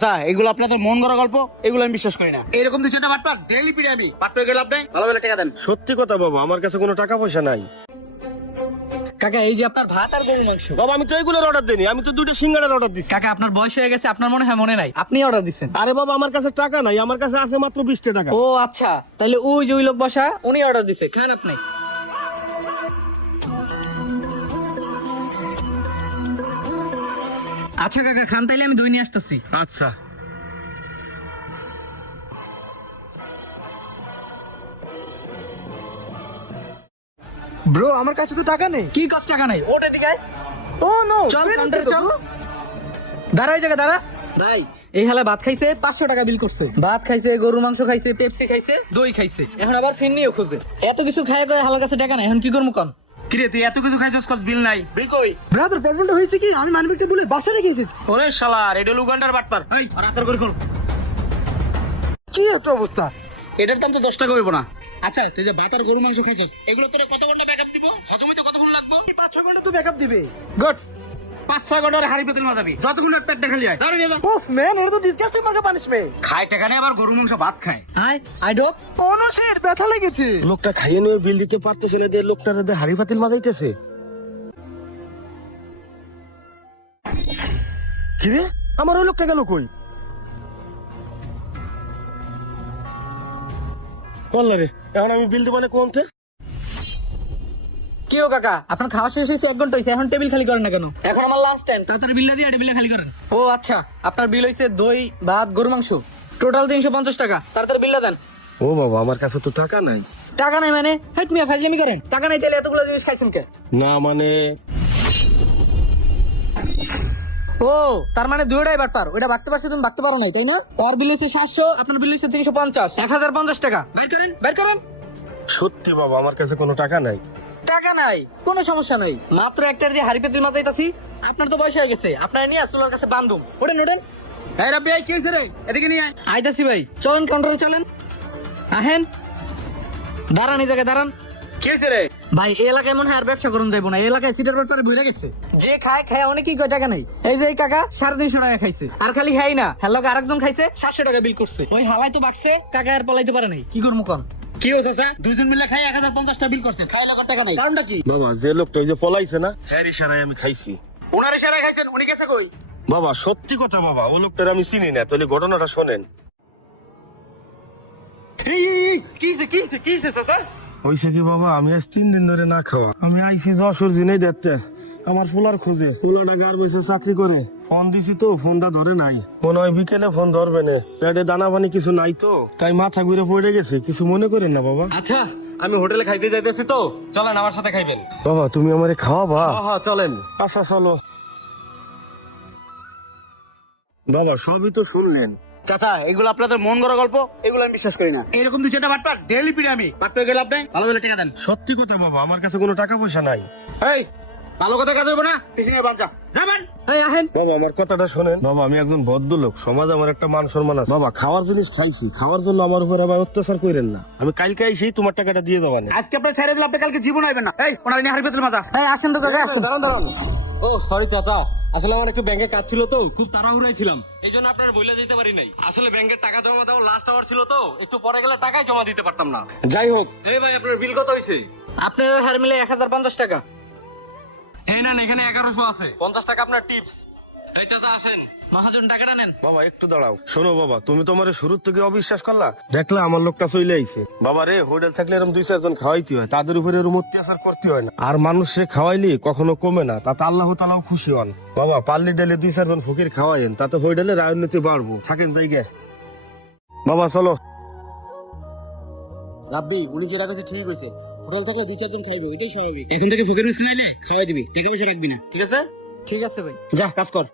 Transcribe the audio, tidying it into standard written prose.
আচ্ছা, এগুলো আপনাদের মন গড়া গল্প, এগুলো আমি বিশ্বাস করি না। এরকম দুই চারটা বাটপার ডেইলি পিড়ে আমি বাটপার গেলে আপনি ভালো ভালো টাকা দেন। সত্যি কথা বাবা, আমার কাছে কোনো টাকা পয়সা নাই। কাকা এই যে আপনার ভাত আর গরুর মাংস। বাবা আমি তো এগুলোর অর্ডার দিইনি, আমি তো দুটো সিঙ্গাড়ার অর্ডার দিছি। কাকা আপনার বয়স হয়ে গেছে, আপনার মনে হয় মনে নাই, আপনি অর্ডার দিচ্ছেন। আরে বাবা আমার কাছে টাকা নাই, আমার কাছে আছে মাত্র 20 টাকা। ও আচ্ছা, তাহলে ওই যে ওই লোক বসা উনি অর্ডার দিছে, খান আপনি। আচ্ছা কাকা খান, তাইলে আমি দই নিয়ে আসতেছি। আচ্ছা ব্রো, আমার কাছে তো টাকা নেই। কি কষ্ট টাকা নাই, ওটা দিকে আয়। ও নো, চল কাউন্টারে চল। দাঁড়া এই জায়গা দাঁড়া। ভাই এই হালা ভাত খাইছে, 500 টাকা বিল করছে। ভাত খাইছে, গরুর মাংস খাইছে, পেপসি খাইছে, দই খাইছে, এখন আবার ফিরনিও খুঁজে। এত কিছু খায় কয় হালার কাছে টাকা নাই, এখন কি করবো কন? কিরে তুই এত কিছু খাইছস, কস বিল নাই? বিল কই? ব্রাদার প্রবলেমটা হয়েছে কি, আমি মানিব্যাগটা বলে বাসা রেখে এসেছি। ওরে শালা, রেডিও উগান্ডার বাটপার। এই আর হাতের করে খোল। কি একটা অবস্থা। এটার দাম তো 10 টাকা হইব না। আচ্ছা তুই যে ভাত আর গরু মাংস খাইছস, এগুলো তোরে কত ঘন্টা ব্যাকআপ দিব? হজম হইতে কতক্ষণ লাগবে? 5-6 ঘন্টা তো ব্যাকআপ দিবে। গুড। 5-6 ঘন্টার হাড়ি পেতেল মাজাবি, যতক্ষণ না পেট দেখালি যায়। দাঁড়িয়ে যা। উফ ম্যান, এটা তো ডিসগাস্টিং মার্কা পানিশমেন্ট। খায় টাকা নেই, আবার গরু মাংস ভাত খায়। আয় আই ডক। ও নো শিট, ব্যথা লেগেছে। লোকটা খাইয়ে নিয়ে বিল দিতে পারতেছে না, দিয়ে লোকটার হাড়ি পাতিল মাজাইতেছে। কিরে আমার ওই লোকটা গেল কই? বললা রে, এখন আমি বিল দেবো না কোনতে? কি ও কাকা, আপনার খাওয়া শেষ হয়েছে 1 ঘন্টা হয়েছে, এখন টেবিল খালি করেন না কেন? এখন আমার লাস্ট টাইম, তাড়াতাড়ি বিলটা দিয়ে টেবিল খালি করেন। ও আচ্ছা, আপনার বিল হয়েছে দই, ভাত, গরু মাংস, টোটাল 350 টাকা। তাড়াতাড়ি বিলটা দেন। ও বাবা আমার কাছে তো টাকা নাই। টাকা নাই মানে? হেট মিয়া ফাইজলামি করেন। টাকা নাই তাহলে এতগুলো জিনিস খাইছেন কে? না মানে ও তার মানে দুইটাই বাটপার, ওইটা বাগতে পারছে তুমি বাগতে পারো নাই, তাই না? ওর বিল হচ্ছে 700, আপনার বিল হচ্ছে 350, 1050 টাকা। বাইর করেন বাইর করেন। সত্যি বাবা আমার কাছে কোনো টাকা নাই। টাকা নাই কোনো সমস্যা নাই, মাত্র একটার দিয়ে হাড়ি পেতিল মাথাইতাছি। আপনার তো বয়স হয়ে গেছে, আপনার নিয়ে আসলার কাছে বান্ধব। ওঠেন ওঠেন। এই রাব্বি, এই কি হইছে রে? এদিকে নিয়ে আয়। আইতাছি ভাই, চলেন কাউন্টারে চলেন। আহেন, দাঁড়ান এই জায়গায় দাঁড়ান। কি হইছে রে? ভাই এই এলাকায় মনে হয় আর ব্যবসা করুন যাইবো না, এই এলাকায় সিটার ব্যাপারে বইরা গেছে। যে খায় খায় অনেকই কয় টাকা নাই। এই যে এই কাকা 350 টাকা খাইছে, আর খালি খাই না, হ্যালো আরেকজন খাইছে 700 টাকা বিল করছে। ওই হালাই তো বাকছে, কাকা আর পলাইতে পারে নাই, কি করবো কন? কি হইছে স্যার? দুইজন মিলে খাই 1050 টাকা বিল করছে, খাই লাখ টাকা নাই। কারণটা কি? বাবা যে লোকটা ওই যে পলাইছে না, হ্যাঁ ইশারায় আমি খাইছি। ওনার ইশারায় খাইছেন, উনি গেছে কই? বাবা সত্যি কথা বাবা, ও লোকটার আমি চিনি না, তাহলে ঘটনাটা শোনেন। কি হইছে স্যার? হইছে কি বাবা, আমি আজ 3 দিন ধরে না খাওয়া। আমি আইছি যশোর জিনেই দেখতে আমার ফুলার খোঁজে। ফুলাটা গার্মেন্টসে চাকরি করে, ফোন দিছি তো ফোনটা ধরে নাই। মনে হয় বিকেলে ফোন ধরবে না, পেটে দানা পানি কিছু নাই তো, তাই মাথা ঘুরে পড়ে গেছে। কিছু মনে করেন না বাবা। আচ্ছা আমি হোটেলে খাইতে যাইতেছি তো, চলেন আমার সাথে খাইবেন। বাবা তুমি আমারে খাওয়াবা? হ্যাঁ চলেন। আচ্ছা চলো। বাবা সবই তো শুনলেন। চাচা, এগুলো আপনাদের মন গড়া গল্প, এগুলো আমি বিশ্বাস করি না। এরকম দুই চারটা বাটপার ডেইলি পিড়ে আমি বাটপার গেলে আপনি ভালো ভালো টাকা দেন। সত্যি কথা বাবা, আমার কাছে কোনো টাকা পয়সা নাই। এই ভালো কথা কাজ হবে না, পিছনে বাঞ্চা যাবেন। এই আহেন। বাবা আমার কথাটা শোনেন। বাবা আমি একজন ভদ্রলোক, সমাজ আমার একটা মান সম্মান আছে। বাবা খাওয়ার জিনিস খাইছি, খাওয়ার জন্য আমার উপর আবার অত্যাচার করেন না। আমি কালকে এসেই তোমার টাকাটা দিয়ে দেবো না। আজকে আপনার ছেড়ে দিলে আপনি কালকে জীবন আইবেন না। এই ওনার নিয়ে হাড়ি পেতেল মাজা। এই আসেন তো কাকা আসেন। দাঁড়ান দাঁড়ান। ও সরি চাচা, আসলে আমার একটু ব্যাংকে কাজ ছিল তো, খুব তাড়াহুড়াই ছিলাম, এই জন্য আপনার বইলে যেতে পারি নাই। আসলে ব্যাংকের টাকা জমা দেওয়া লাস্ট আওয়ার ছিল তো, একটু পরে গেলে টাকাই জমা দিতে পারতাম না। যাই হোক, এই ভাই আপনার বিল কত হয়েছে? আপনার হার মিলে 1050 টাকা। এই নেন, এখানে 1100 আছে, 50 টাকা আপনার টিপস। এই চাচা আসেন। মহাজন টাকাটা নেন। বাবা একটু দাঁড়াও, শোনো বাবা, তুমি তো আমার শুরুর থেকে অবিশ্বাস করলা, দেখলা আমার লোকটা চলে আইছে। বাবা রে, হোটেল থাকলে এরকম 2-4 জন খাওয়াইতে হয়, তাদের উপরে এরকম অত্যাচার করতে হয় না। আর মানুষে খাওয়াইলে কখনো কমে না, তাতে আল্লাহ তাআলাও খুশি হন। বাবা পাল্লি ডেলে 2-4 জন ফকির খাওয়াইন, তাতে হোটেলে রাজনীতি বাড়বো। থাকেন জায়গায়। বাবা চলো। রাব্বি, উনি যেটা কাছে ঠিক হয়েছে, হোটেল থাকলে দুই চারজন খাইবো, এটাই স্বাভাবিক। এখন থেকে ফকির মিস্ত্রি আইলে খাওয়াই দিবি, টাকা পয়সা রাখবি না, ঠিক আছে? ঠিক আছে ভাই। যা কাজ কর।